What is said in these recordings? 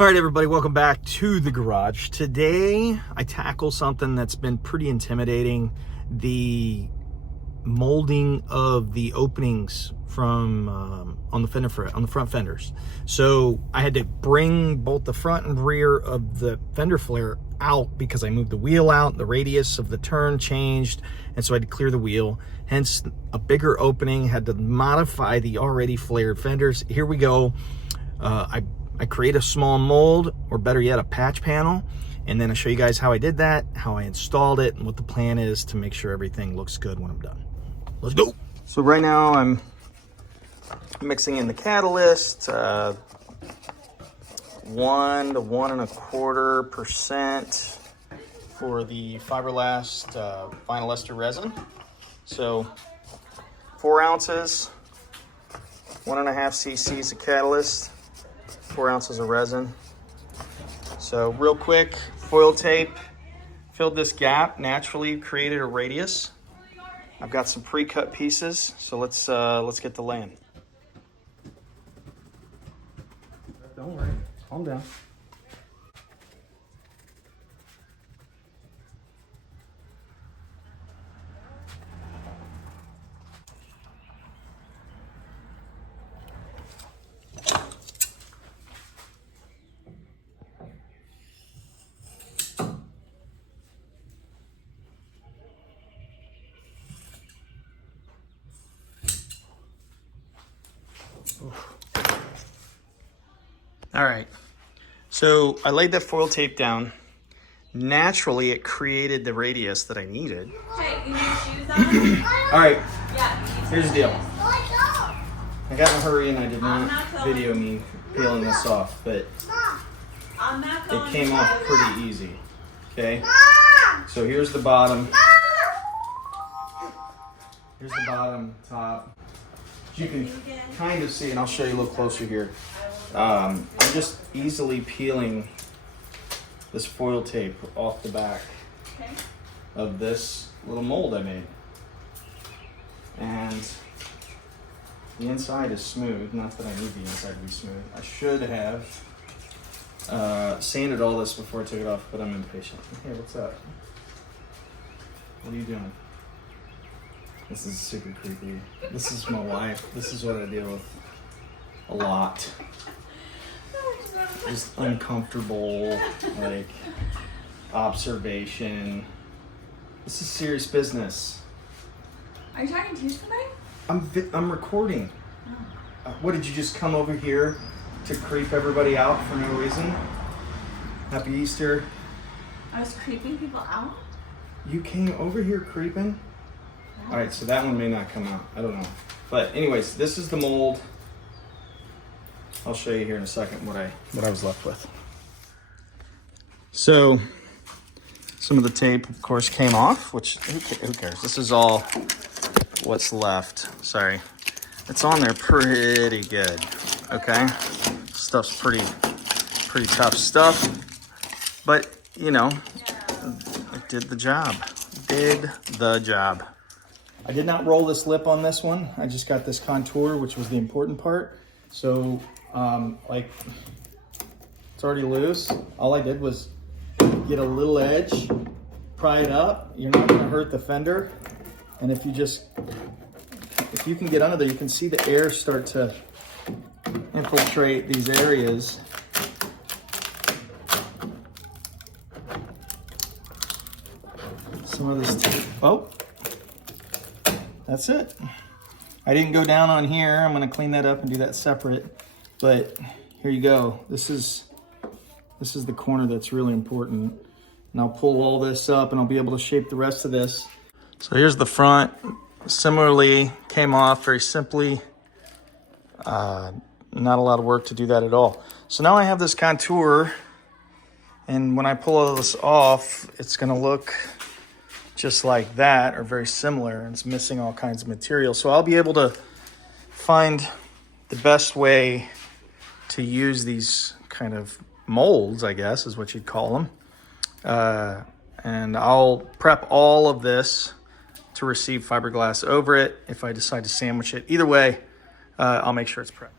All right, everybody, welcome back to the garage. Today, I tackle something that's been pretty intimidating, the molding of the openings from on the front fenders. So I had to bring both the front and rear of the fender flare out because I moved the wheel out, the radius of the turn changed, and so I had to clear the wheel. Hence, a bigger opening, had to modify the already flared fenders. Here we go. I create a small mold, or better yet, a patch panel, and then I'll show you guys how I did that, how I installed it, and what the plan is to make sure everything looks good when I'm done. Let's go. So right now I'm mixing in the catalyst, 1 to 1.25% for the fiberglass vinyl ester resin. So 4 ounces, 1.5 cc's of catalyst, 4 ounces of resin. So real quick, foil tape filled this gap, naturally created a radius. I've got some pre-cut pieces, so let's get to laying. Don't worry, calm down. All right, so I laid that foil tape down. Naturally, it created the radius that I needed. Hey, you need shoes on? All right, Yeah. here's the deal. I got in a hurry and I did not video me peeling this off, but it came off pretty easy, okay? So here's the bottom. Here's the bottom, top. You can kind of see, and I'll show you a little closer here. I'm just easily peeling this foil tape off the back of this little mold I made. And the inside is smooth, not that I need the inside to be smooth. I should have sanded all this before I took it off, but I'm impatient. Hey, what's up? What are you doing? This is super creepy. This is my wife. This is what I deal with a lot. Just uncomfortable, like, observation. This is serious business. Are you talking to somebody? I'm recording. Oh. What, did you just come over here to creep everybody out for no reason? Happy Easter. I was creeping people out? You came over here creeping? All right, so that one may not come out. I don't know. But anyways, this is the mold. I'll show you here in a second what I was left with. So some of the tape, of course, came off, which who cares? This is all what's left. Sorry. It's on there pretty good, okay? Stuff's pretty tough stuff, but, you know, it did the job. Did the job. I did not roll this lip on this one. I just got this contour, which was the important part. So, like, it's already loose. All I did was get a little edge, pry it up. You're not gonna hurt the fender. And if you can get under there, you can see the air start to infiltrate these areas. Some of this tape, oh, that's it. I didn't go down on here. I'm gonna clean that up and do that separate, but here you go. This is the corner that's really important. And I'll pull all this up and I'll be able to shape the rest of this. So here's the front. Similarly, came off very simply. Not a lot of work to do that at all. So now I have this contour, and when I pull all this off, it's gonna look just like that, or very similar, and it's missing all kinds of material. So I'll be able to find the best way to use these kind of molds, I guess is what you'd call them. And I'll prep all of this to receive fiberglass over it if I decide to sandwich it. Either way, I'll make sure it's prepped.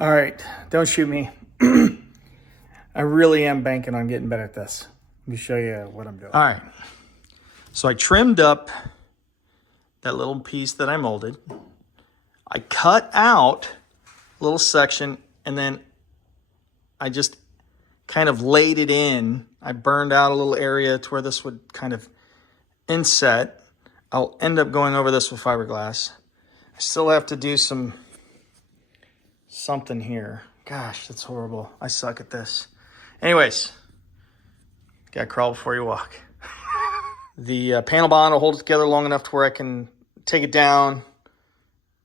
All right, don't shoot me. I really am banking on getting better at this. Let me show you what I'm doing. All right. So I trimmed up that little piece that I molded. I cut out a little section, and then I just kind of laid it in. I burned out a little area to where this would kind of inset. I'll end up going over this with fiberglass. I still have to do something here. Gosh, that's horrible. I suck at this. Anyways, gotta crawl before you walk. The panel bond will hold it together long enough to where I can take it down,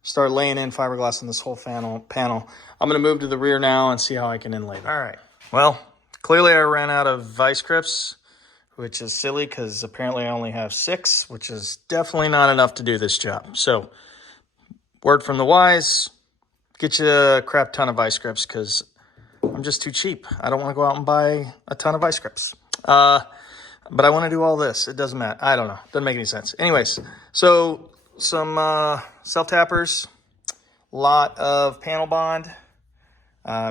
start laying in fiberglass on this whole panel. I'm gonna move to the rear now and see how I can inlay it. All right, well, clearly I ran out of vice grips, which is silly because apparently I only have 6, which is definitely not enough to do this job. So, word from the wise, get you a crap ton of vice grips because I'm just too cheap. I don't want to go out and buy a ton of vice grips. But I want to do all this. It doesn't matter. I don't know. Doesn't make any sense. Anyways, so some self-tappers, lot of panel bond.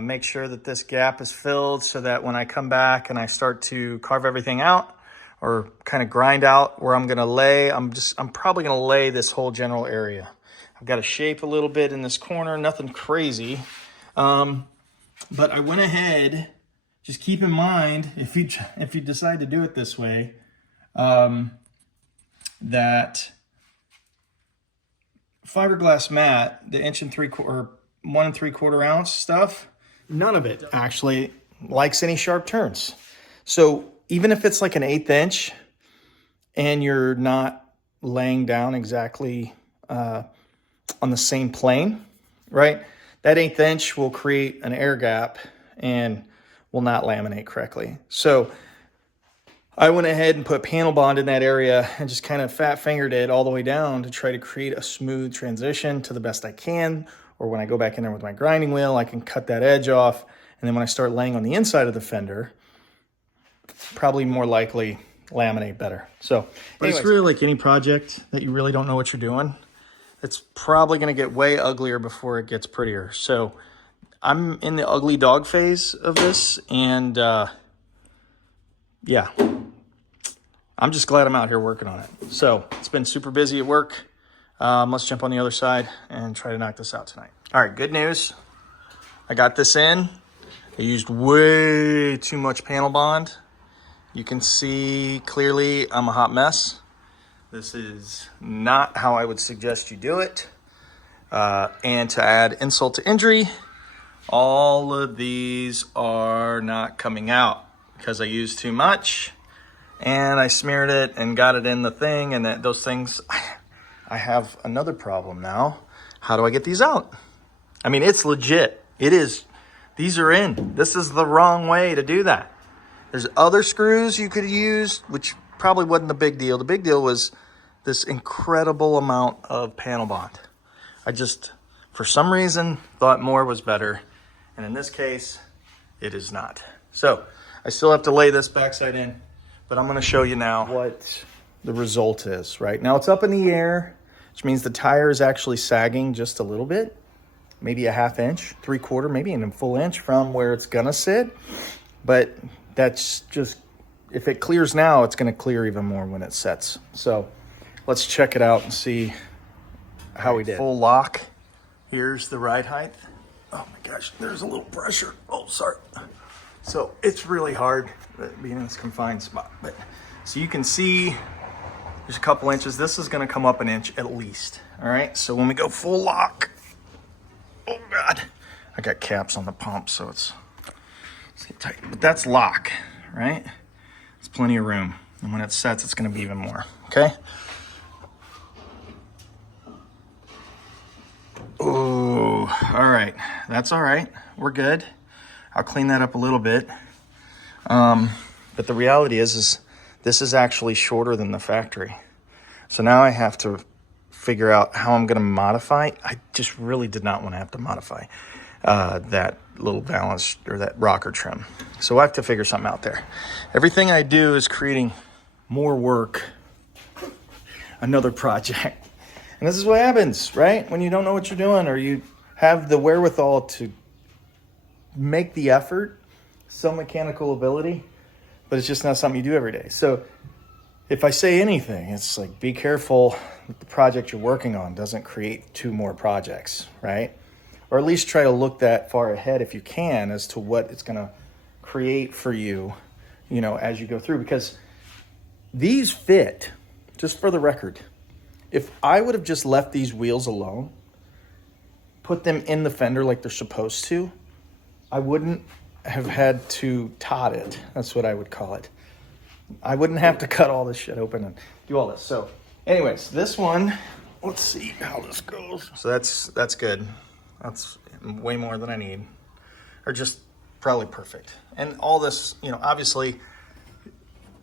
Make sure that this gap is filled so that when I come back and I start to carve everything out or kind of grind out where I'm going to lay, I'm probably going to lay this whole general area. I've got to shape a little bit in this corner, nothing crazy. But I went ahead, just keep in mind, if you decide to do it this way, that fiberglass mat, the 1 3/4 ounce stuff, none of it actually likes any sharp turns. So even if it's like an 1/8 inch and you're not laying down exactly on the same plane, right? That 1/8 inch will create an air gap and will not laminate correctly. So I went ahead and put panel bond in that area and just kind of fat fingered it all the way down to try to create a smooth transition to the best I can. Or when I go back in there with my grinding wheel, I can cut that edge off. And then when I start laying on the inside of the fender, probably more likely laminate better. So but it's really like any project that you really don't know what you're doing. It's probably going to get way uglier before it gets prettier. So I'm in the ugly dog phase of this. And yeah, I'm just glad I'm out here working on it. So it's been super busy at work. Let's jump on the other side and try to knock this out tonight. All right, good news. I got this in. I used way too much panel bond. You can see clearly I'm a hot mess. This is not how I would suggest you do it. And to add insult to injury, all of these are not coming out because I used too much and I smeared it and got it in the thing, and those things, I have another problem now. How do I get these out? I mean, it's legit. It is. These are in. This is the wrong way to do that. There's other screws you could use, which probably wasn't the big deal. The big deal was this incredible amount of panel bond. I just, for some reason, thought more was better. And in this case, it is not. So I still have to lay this backside in, but I'm going to show you now what the result is. Right now it's up in the air, which means the tire is actually sagging just a little bit, maybe a 1/2 inch, 3/4, maybe even a full inch from where it's going to sit. But that's just, if it clears now, it's going to clear even more when it sets. So let's check it out and see how we did. Full lock. Here's the ride height. Oh my gosh, there's a little pressure. Oh, sorry. So it's really hard being in this confined spot. But so you can see there's a couple inches. This is going to come up an inch at least. All right. So when we go full lock, oh God, I got caps on the pump, so it's tight. But that's lock, right? It's plenty of room. And when it sets, it's going to be even more. Okay. Oh, all right. That's all right. We're good. I'll clean that up a little bit. But the reality is this is actually shorter than the factory. So now I have to figure out how I'm going to modify. I just really did not want to have to modify that little balance or that rocker trim. So I have to figure something out there. Everything I do is creating more work, another project. And this is what happens, right? When you don't know what you're doing or you have the wherewithal to make the effort, some mechanical ability, but it's just not something you do every day. So if I say anything, it's like, be careful that the project you're working on doesn't create 2 more projects, right? Or at least try to look that far ahead if you can as to what it's gonna create for you, you know, as you go through. Because these fit, just for the record, if I would have just left these wheels alone, put them in the fender like they're supposed to, I wouldn't have had to tot it. That's what I would call it. I wouldn't have to cut all this shit open and do all this. So anyways, this one, let's see how this goes. So that's good. That's way more than I need, or just probably perfect. And all this, you know, obviously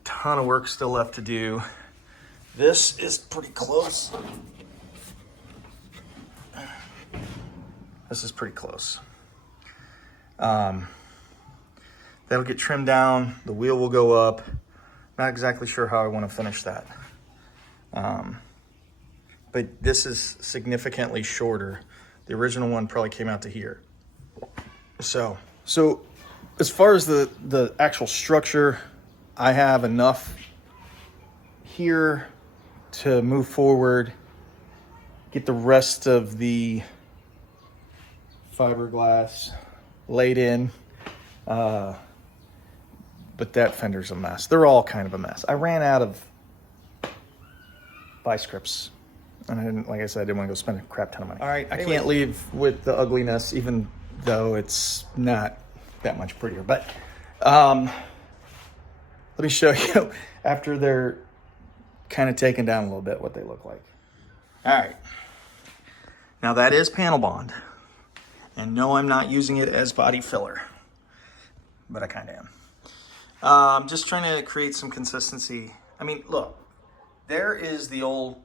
ton of work still left to do. This is pretty close. This is pretty close. That'll get trimmed down. The wheel will go up. Not exactly sure how I want to finish that. But this is significantly shorter. The original one probably came out to here. So as far as the actual structure, I have enough here to move forward, get the rest of the fiberglass laid in. But that fender's a mess. They're all kind of a mess. I ran out of vice grips. And I didn't, like I said, I didn't want to go spend a crap ton of money. All right, I can't leave with the ugliness, even though it's not that much prettier. But let me show you after they're kind of taken down a little bit what they look like. All right. Now that is panel bond. And no, I'm not using it as body filler, but I kind of am. Just trying to create some consistency. I mean, look, there is the old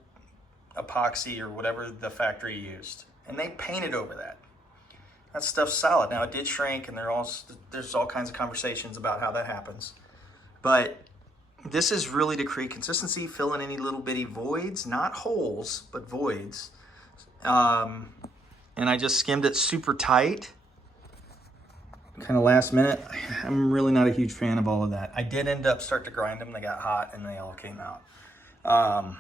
epoxy or whatever the factory used, and they painted over that. That stuff's solid. Now, it did shrink, and there's all kinds of conversations about how that happens. But this is really to create consistency, fill in any little bitty voids, not holes, but voids. And I just skimmed it super tight, kind of last minute. I'm really not a huge fan of all of that. I did end up start to grind them. They got hot and they all came out.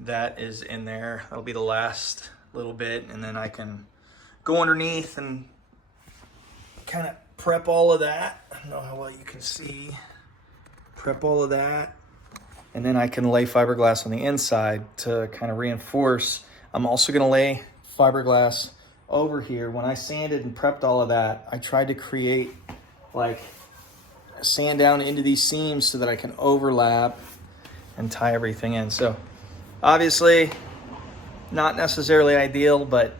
That is in there. That'll be the last little bit, and then I can go underneath and kind of prep all of that. I don't know how well you can see. Prep all of that, and then I can lay fiberglass on the inside to kind of reinforce. I'm also going to lay fiberglass over here. When I sanded and prepped all of that, I tried to create like sand down into these seams so that I can overlap and tie everything in. So obviously not necessarily ideal, but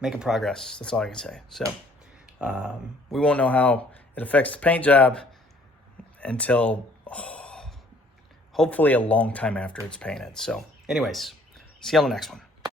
making progress. That's all I can say. So we won't know how it affects the paint job until hopefully a long time after it's painted. So anyways, see you on the next one.